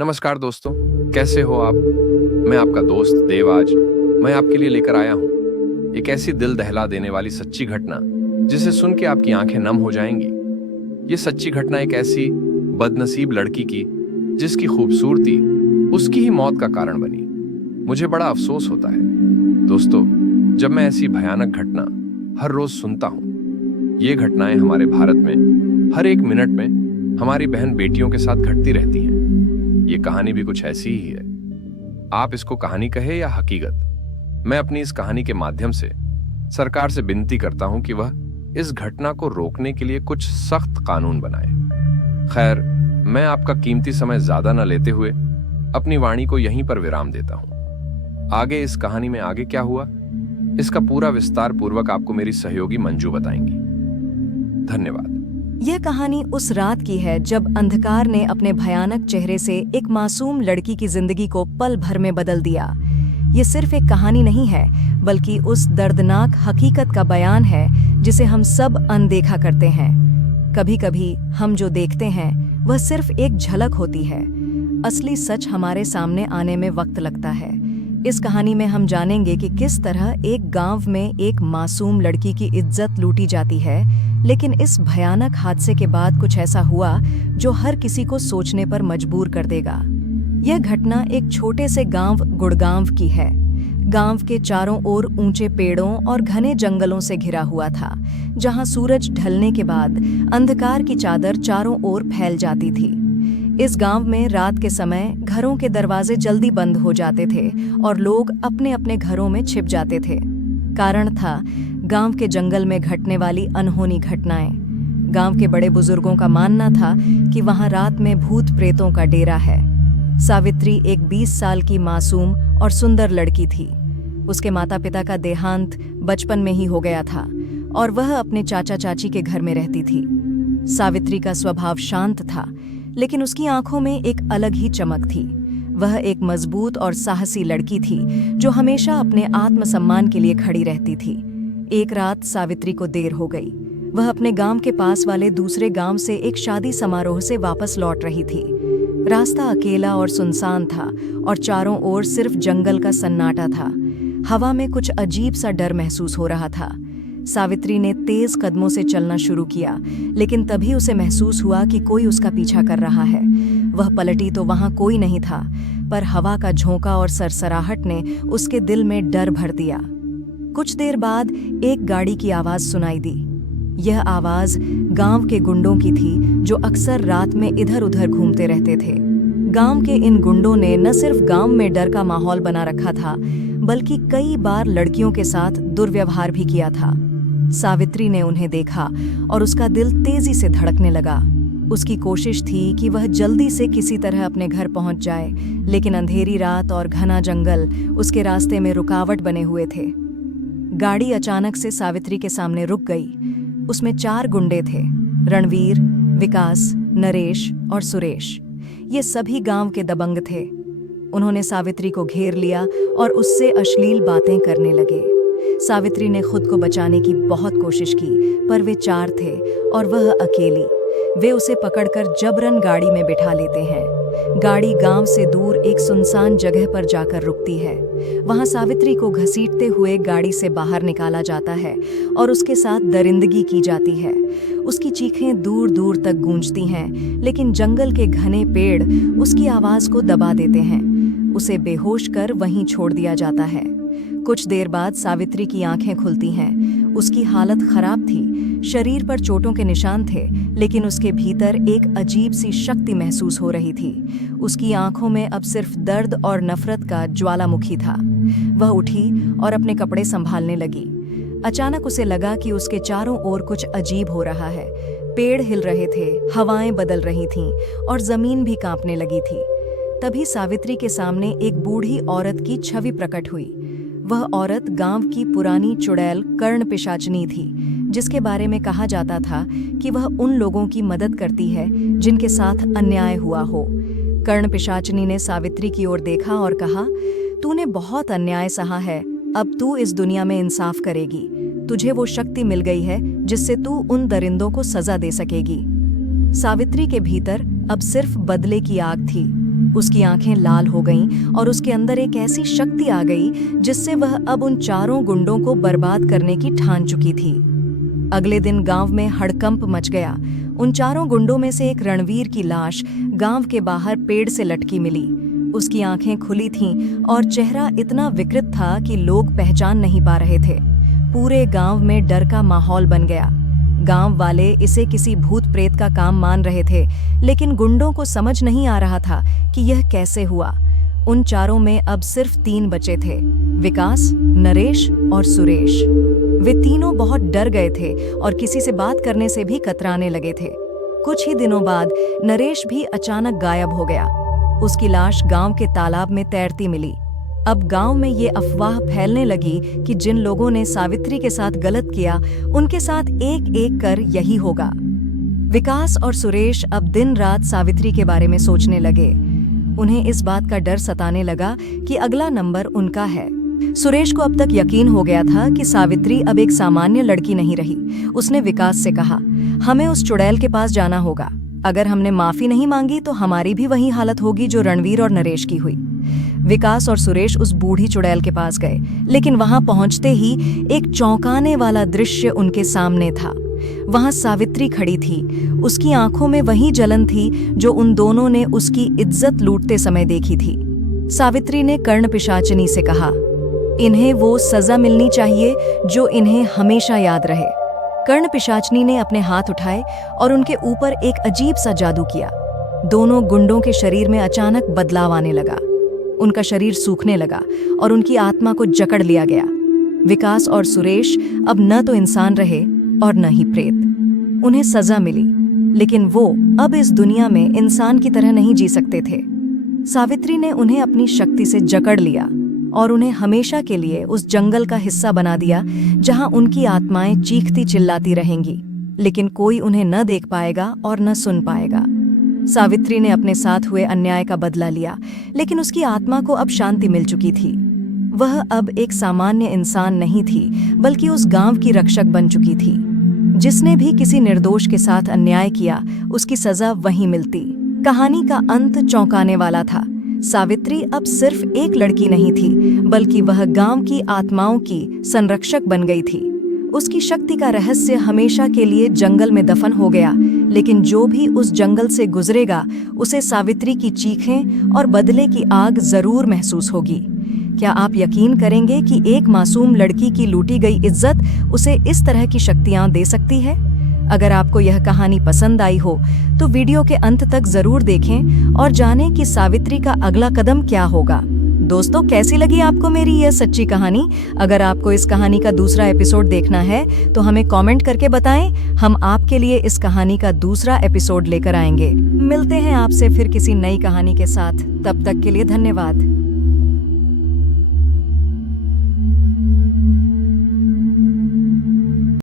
नमस्कार दोस्तों, कैसे हो आप? मैं आपका दोस्त देव आज मैं आपके लिए लेकर आया हूँ एक ऐसी दिल दहला देने वाली सच्ची घटना जिसे सुन के आपकी आंखें नम हो जाएंगी। ये सच्ची घटना एक ऐसी बदनसीब लड़की की जिसकी खूबसूरती उसकी ही मौत का कारण बनी। मुझे बड़ा अफसोस होता है दोस्तों, जब मैं ऐसी भयानक घटना हर रोज सुनता हूँ। ये घटनाएं हमारे भारत में हर एक मिनट में हमारी बहन बेटियों के साथ घटती रहती हैं। ये कहानी भी कुछ ऐसी ही है। आप इसको कहानी कहे या हकीकत, मैं अपनी इस कहानी के माध्यम से सरकार से विनती करता हूं कि वह इस घटना को रोकने के लिए कुछ सख्त कानून बनाए। खैर, मैं आपका कीमती समय ज्यादा न लेते हुए अपनी वाणी को यहीं पर विराम देता हूं। आगे इस कहानी में आगे क्या हुआ, इसका पूरा विस्तार पूर्वक आपको मेरी सहयोगी मंजू बताएंगी। धन्यवाद। यह कहानी उस रात की है जब अंधकार ने अपने भयानक चेहरे से एक मासूम लड़की की जिंदगी को पल भर में बदल दिया। ये सिर्फ एक कहानी नहीं है, बल्कि उस दर्दनाक हकीकत का बयान है जिसे हम सब अनदेखा करते हैं। कभी कभी हम जो देखते हैं वह सिर्फ एक झलक होती है, असली सच हमारे सामने आने में वक्त लगता है। इस कहानी में हम जानेंगे कि किस तरह एक गांव में एक मासूम लड़की की इज्जत लूटी जाती है, लेकिन इस भयानक हादसे के बाद कुछ ऐसा हुआ जो हर किसी को सोचने पर मजबूर कर देगा। यह घटना एक छोटे से गांव गुड़गांव की है। गांव के चारों ओर ऊंचे पेड़ों और घने जंगलों से घिरा हुआ था, जहां सूरज ढलने के बाद अंधकार की चादर चारों ओर फैल जाती थी। इस गांव में रात के समय घरों के दरवाजे जल्दी बंद हो जाते थे और लोग अपने अपने घरों में छिप जाते थे। कारण था गांव के जंगल में घटने वाली अनहोनी घटनाएं। गांव के बड़े बुजुर्गों का मानना था कि वहां रात में भूत प्रेतों का डेरा है। सावित्री एक 20 साल की मासूम और सुंदर लड़की थी। उसके माता पिता का देहांत बचपन में ही हो गया था और वह अपने चाचा चाची के घर में रहती थी। सावित्री का स्वभाव शांत था, लेकिन उसकी आंखों में एक अलग ही चमक थी। वह एक मजबूत और साहसी लड़की थी जो हमेशा अपने आत्मसम्मान के लिए खड़ी रहती थी। एक रात सावित्री को देर हो गई। वह अपने गांव के पास वाले दूसरे गांव से एक शादी समारोह से वापस लौट रही थी। रास्ता अकेला और सुनसान था और चारों ओर सिर्फ जंगल का सन्नाटा था। हवा में कुछ अजीब सा डर महसूस हो रहा था। सावित्री ने तेज कदमों से चलना शुरू किया, लेकिन तभी उसे महसूस हुआ कि कोई उसका पीछा कर रहा है। वह पलटी तो वहां कोई नहीं था, पर हवा का झोंका और सरसराहट ने उसके दिल में डर भर दिया। कुछ देर बाद एक गाड़ी की आवाज सुनाई दी। यह आवाज गांव के गुंडों की थी जो अक्सर रात में इधर उधर घूमते रहते थे। गांव के इन गुंडों ने न सिर्फ गांव में डर का माहौल बना रखा था, बल्कि कई बार लड़कियों के साथ दुर्व्यवहार भी किया था। सावित्री ने उन्हें देखा और उसका दिल तेजी से धड़कने लगा। उसकी कोशिश थी कि वह जल्दी से किसी तरह अपने घर पहुंच जाए, लेकिन अंधेरी रात और घना जंगल उसके रास्ते में रुकावट बने हुए थे। गाड़ी अचानक से सावित्री के सामने रुक गई। उसमें 4 गुंडे थे, रणवीर, विकास, नरेश और सुरेश। ये सभी गांव के दबंग थे। उन्होंने सावित्री को घेर लिया और उससे अश्लील बातें करने लगे। सावित्री ने खुद को बचाने की बहुत कोशिश की, पर वे 4 थे और वह अकेली। वे उसे पकड़कर जबरन गाड़ी में बिठा लेते हैं। गाड़ी गांव से दूर एक सुनसान जगह पर जाकर रुकती है। वहां सावित्री को घसीटते हुए गाड़ी से बाहर निकाला जाता है और उसके साथ दरिंदगी की जाती है। उसकी चीखें दूर दूर तक गूंजती हैं, लेकिन जंगल के घने पेड़ उसकी आवाज को दबा देते हैं। उसे बेहोश कर वहीं छोड़ दिया जाता है। कुछ देर बाद सावित्री की आंखें खुलती हैं। उसकी हालत खराब थी। शरीर पर चोटों के निशान थे, लेकिन उसके भीतर एक अजीब सी शक्ति महसूस हो रही थी। उसकी आंखों में अब सिर्फ दर्द और नफरत का ज्वालामुखी था। वह उठी और अपने कपड़े संभालने लगी। अचानक उसे लगा कि उसके चारों ओर कुछ अजीब हो रहा है। पेड़ हिल रहे थे, हवाएं बदल रही थीं और जमीन भी कांपने लगी थी। तभी सावित्री के सामने एक बूढ़ी औरत की छवि प्रकट हुई। वह औरत गांव की पुरानी चुड़ैल कर्ण पिशाचनी थी, जिसके बारे में कहा जाता था कि वह उन लोगों की मदद करती है जिनके साथ अन्याय हुआ हो। कर्ण पिशाचनी ने सावित्री की ओर देखा और कहा, तूने बहुत अन्याय सहा है, अब तू इस दुनिया में इंसाफ करेगी। तुझे वो शक्ति मिल गई है जिससे तू उन दरिंदों को सजा दे सकेगी। सावित्री के भीतर अब सिर्फ बदले की आग थी। उसकी आंखें लाल हो गईं और उसके अंदर एक ऐसी शक्ति आ गई जिससे वह अब उन चारों गुंडों को बर्बाद करने की ठान चुकी थी। अगले दिन गांव में हड़कंप मच गया। उन चारों गुंडों में से एक रणवीर की लाश गांव के बाहर पेड़ से लटकी मिली। उसकी आंखें खुली थीं और चेहरा इतना विकृत था कि लोग पहचान नहीं पा रहे थे। पूरे गांव में डर का माहौल बन गया। गांव वाले इसे किसी भूत प्रेत का काम मान रहे थे, लेकिन गुंडों को समझ नहीं आ रहा था कि यह कैसे हुआ। उन चारों में अब सिर्फ 3 बचे थे, विकास, नरेश और सुरेश। वे तीनों बहुत डर गए थे और किसी से बात करने से भी कतराने लगे थे। कुछ ही दिनों बाद नरेश भी अचानक गायब हो गया। उसकी लाश गांव के तालाब में तैरती मिली। अब गांव में ये अफवाह फैलने लगी कि जिन लोगों ने सावित्री के साथ गलत किया, उनके साथ एक एक कर यही होगा। विकास और सुरेश अब दिन रात सावित्री के बारे में सोचने लगे। उन्हें इस बात का डर सताने लगा कि अगला नंबर उनका है। सुरेश को अब तक यकीन हो गया था कि सावित्री अब एक सामान्य लड़की नहीं रही। उसने विकास से कहा, हमें उस चुड़ैल के पास जाना होगा। अगर हमने माफी नहीं मांगी तो हमारी भी वही हालत होगी जो रणवीर और नरेश की हुई। विकास और सुरेश उस बूढ़ी चुड़ैल के पास गए, लेकिन वहां पहुंचते ही एक चौंकाने वाला दृश्य उनके सामने था। वहां सावित्री खड़ी थी। उसकी आंखों में वही जलन थी जो उन दोनों ने उसकी इज्जत लूटते समय देखी थी। सावित्री ने कर्ण पिशाचिनी से कहा, इन्हें वो सजा मिलनी चाहिए जो इन्हें हमेशा याद रहे। कर्ण पिशाचिनी ने अपने हाथ उठाए और उनके ऊपर एक अजीब सा जादू किया। दोनों गुंडों के शरीर में अचानक बदलाव आने लगा। उनका शरीर सूखने लगा और उनकी आत्मा को जकड़ लिया गया। विकास और सुरेश अब न तो इंसान रहे और न ही प्रेत। उन्हें सजा मिली, लेकिन वो अब इस दुनिया में इंसान की तरह नहीं जी सकते थे। सावित्री ने उन्हें अपनी शक्ति से जकड़ लिया और उन्हें हमेशा के लिए उस जंगल का हिस्सा बना दिया जहां उनकी आत्माएं चीखती चिल्लाती रहेंगी, लेकिन कोई उन्हें न देख पाएगा और न सुन पाएगा। सावित्री ने अपने साथ हुए अन्याय का बदला लिया, लेकिन उसकी आत्मा को अब शांति मिल चुकी थी। वह अब एक सामान्य इंसान नहीं थी, बल्कि उस गांव की रक्षक बन चुकी थी। जिसने भी किसी निर्दोष के साथ अन्याय किया, उसकी सजा वहीं मिलती। कहानी का अंत चौंकाने वाला था। सावित्री अब सिर्फ एक लड़की नहीं थी, बल्कि वह गांव की आत्माओं की संरक्षक बन गई थी। उसकी शक्ति का रहस्य हमेशा के लिए जंगल में दफन हो गया, लेकिन जो भी उस जंगल से गुजरेगा उसे सावित्री की चीखें और बदले की आग जरूर महसूस होगी। क्या आप यकीन करेंगे कि एक मासूम लड़की की लूटी गई इज्जत उसे इस तरह की शक्तियां दे सकती है? अगर आपको यह कहानी पसंद आई हो तो वीडियो के अंत तक जरूर देखें और जानें कि सावित्री का अगला कदम क्या होगा। दोस्तों, कैसी लगी आपको मेरी यह सच्ची कहानी? अगर आपको इस कहानी का दूसरा एपिसोड देखना है तो हमें कमेंट करके बताएं। हम आपके लिए इस कहानी का दूसरा एपिसोड लेकर आएंगे। मिलते हैं आपसे फिर किसी नई कहानी के साथ। तब तक के लिए धन्यवाद।